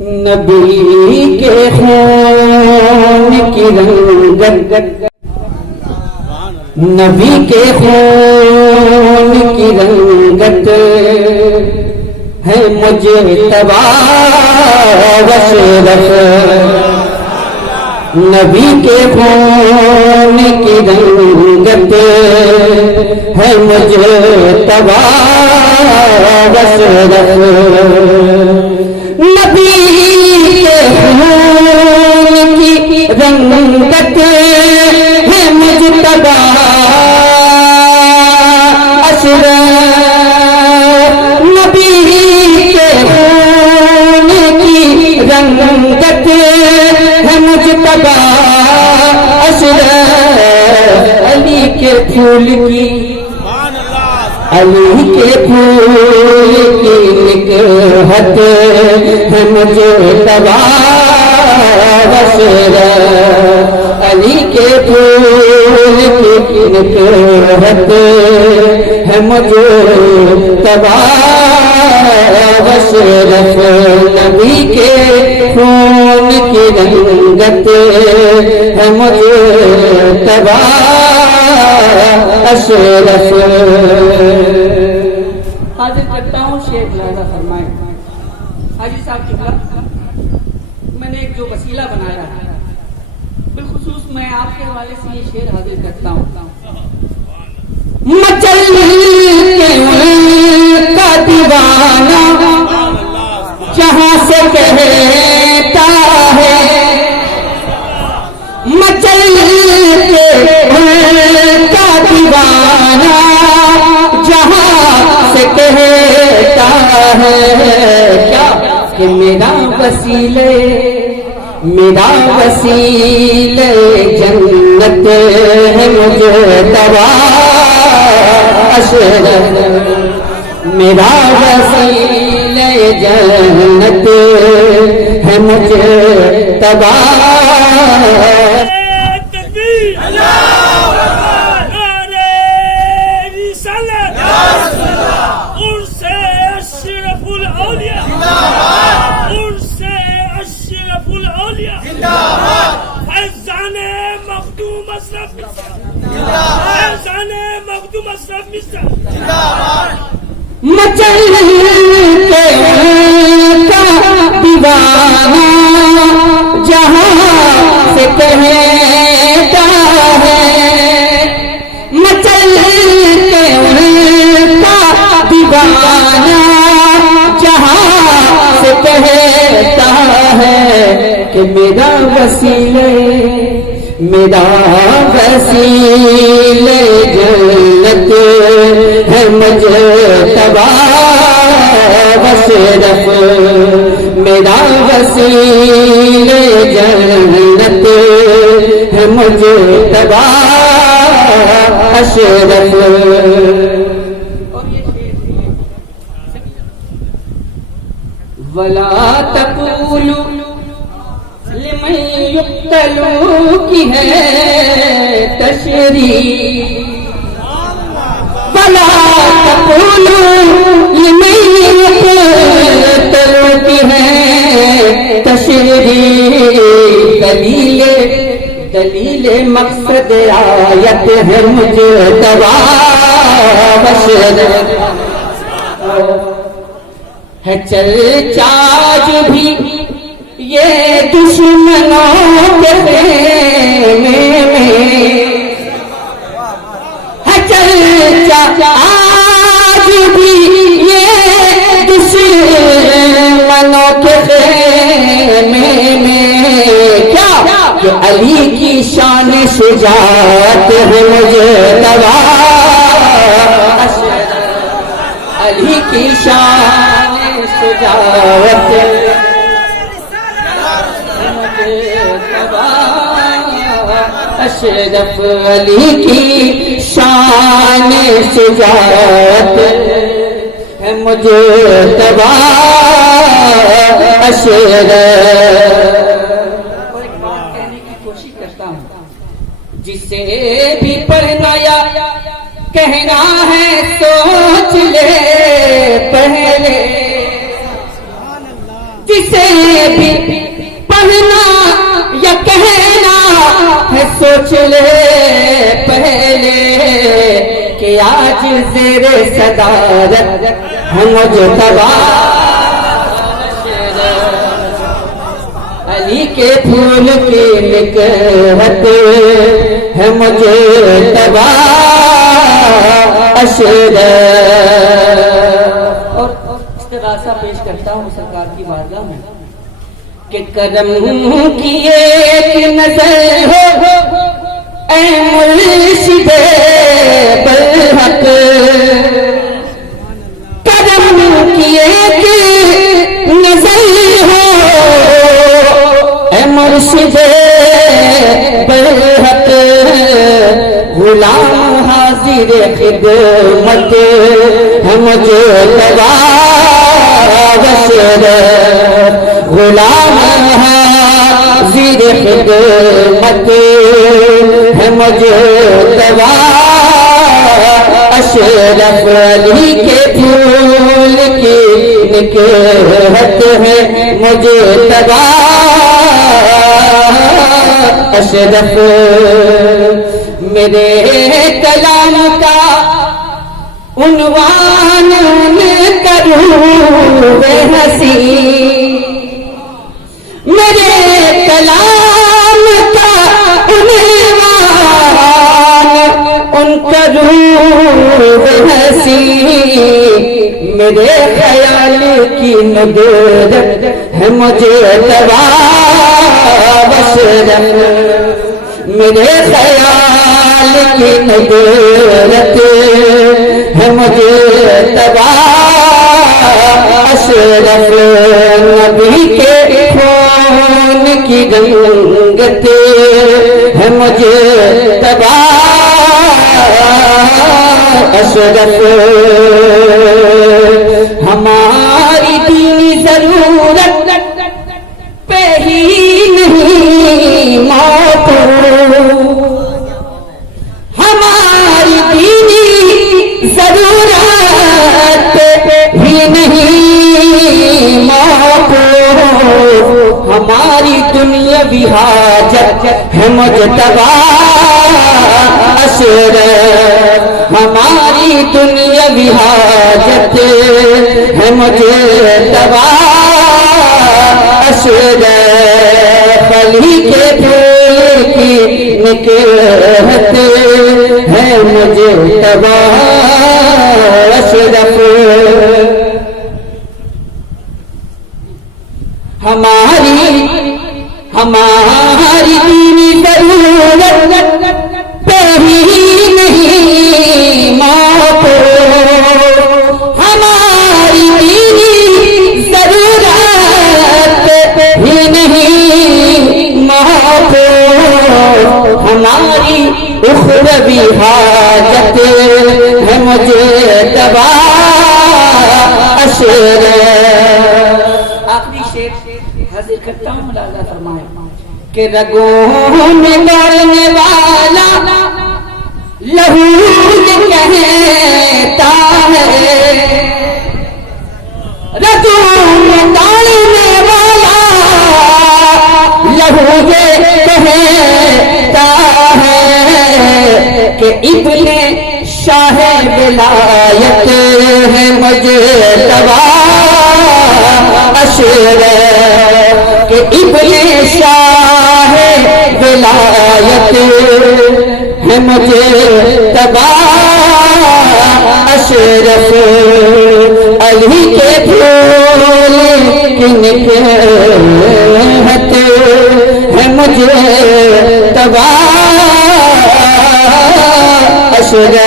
نبی کے خون کی رنگت، نبی کے خون کی رنگت ہے مجتبی وشرف، نبی کے خون کی رنگت ہے مجتبی وشرف، نبی کے خون کی رنگت ہے مجتبی اشرف، نبی کے خون کی رنگت ہے مجتبی اشرف، علی کے پھول کی، علی کے پھول کی نکہت ہے مجتبی وشرف، علی کے پھول کی نکہت ہے مجتبی وشرف، نبی کے خون کی رنگت ہے مجتبی اشرف۔ حاضر کرتا ہوں شیخ لہذا فرمائے۔ حاجی صاحب قبلہ، میں نے ایک جو وسیلہ بنایا ہے بالخصوص میں آپ کے حوالے سے یہ شعر حاضر کرتا ہوں۔ مچل کے کا دیوانہ جہاں سے کہتا ہے، مچل کے کا دیوانہ جہاں سے کہتا ہے، کیا کہ میرا وسیلے جنت ہے مجتبی اشرف، میرا وسیلے جنت ہے مجتبی۔ مچل کے کا دیوانہ جہاں سے کہتا ہے، مچل کے کا دیوانہ جہاں سے کہتا ہے کہ میرا وسیلے جنت ہے مجتبی وشرف، میرا وسیلے جنت ہے مجتبی اشرف۔ ولا تقولوا لمن يقتل کی ہے تشریح، ولا تقولوا لمن يقتل کی ہے تشریح، دلیل مقصد آیت ہے مجتبی وشرف، ہے چرچا جو بھی یہ دشمنوں کے خیمے میں، ہے چرچا آج بھی یہ دشمنوں کے خیمے میں، کیا کہ علی کی شان شجاعت ہے مجتبی، علی کی شان شجاعت اشرف، علی کی شان شجاعت ہے مجتبی اشرف۔ اور ایک بات کہنے کی کوشش کرتا ہوں، جسے بھی پڑھنا یا کہنا ہے سوچ لے پہلے، جسے سے بھی پڑھنا یا کہنا ہے سوچ لے پہلے کہ آج زیر صدارت ہے مجتبی علی کے پھول کی نکہت ہے مجتبی اشرف. اور استغاثہ پیش کرتا ہوں سرکار کی بارگاہ میں کہ کرم کی ایک نظر ہو اے مرشد برحق, کرم کی ایک نظر ہو اے مرشد برحق, غلام حاضر خدمت ہے مجتبی اشرف, غلام حاضر خدمت ہے مجتبی اشرف. علی کے پھول کی نکہت ہے مجتبی اشرف. میرے کلام کا عنوان کروں بے ہنسی, میرے کلام کا عنوان ان کروں بے ہنسی, میرے خیال کی ندرت ہے مجتبی اشرف, میرے خیال کی ندرت ہے مجتبی اشرف. نبی کے خون کی رنگت ہے مجتبی اشرف. ہماری دینی ضرورت پہ ہی نہیں موت, ہماری دینی ضرورت بھی نہیں موت, ہماری دنیاوی حاجت ہے مجتبی اشرف, ہماری دنیاوی حاجت ہے مجتبی اشرف. علی کے پھول کی نکہت ہے مجتبی اشرف. ہماری دینی ضرورت پہ ہی نہیں موت, ہماری دینی ضرورت پہ ہی نہیں موت, ہماری اخروی حاجت ہے مجتبی اشرف. آخری شعر حاضر کرتا ہوں, ملاحظہ فرمائیں کہ رگوں میں دوڑنے والا لہو کہتا ہے, رگوں میں دوڑنے والا لہو کہتا ہے کہ ابن شاہ ولایت ہے مجتبی اشرف, کہ ابن شاہ ولایت ہے مجتبی اشرف. علی کے پھول کی نکہت ہے مجتبی اشرف.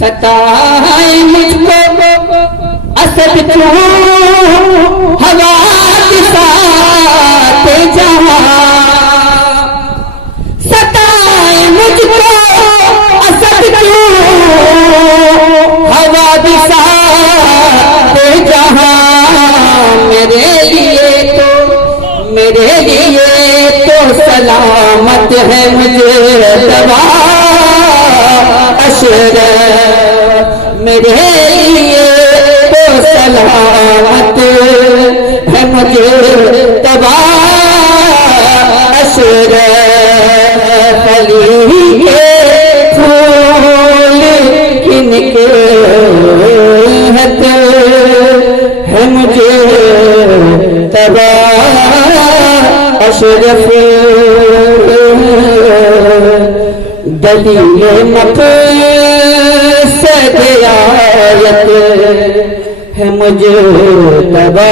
ستائے مجھ کو اسد کیوں حوادثات جہاں, ستائے مجھ کو اسد کیوں حوادثات جہاں, میرے لیے تو سلامت ہے مجتبی اشرف, میرے لیے تو سلامت ہے مجھے تبا اشرف علی کے پھول کن کے ہے مجھے تبا اشرف دلیل مقصد آیت ہے مجھے تبا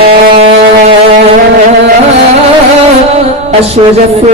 اشرف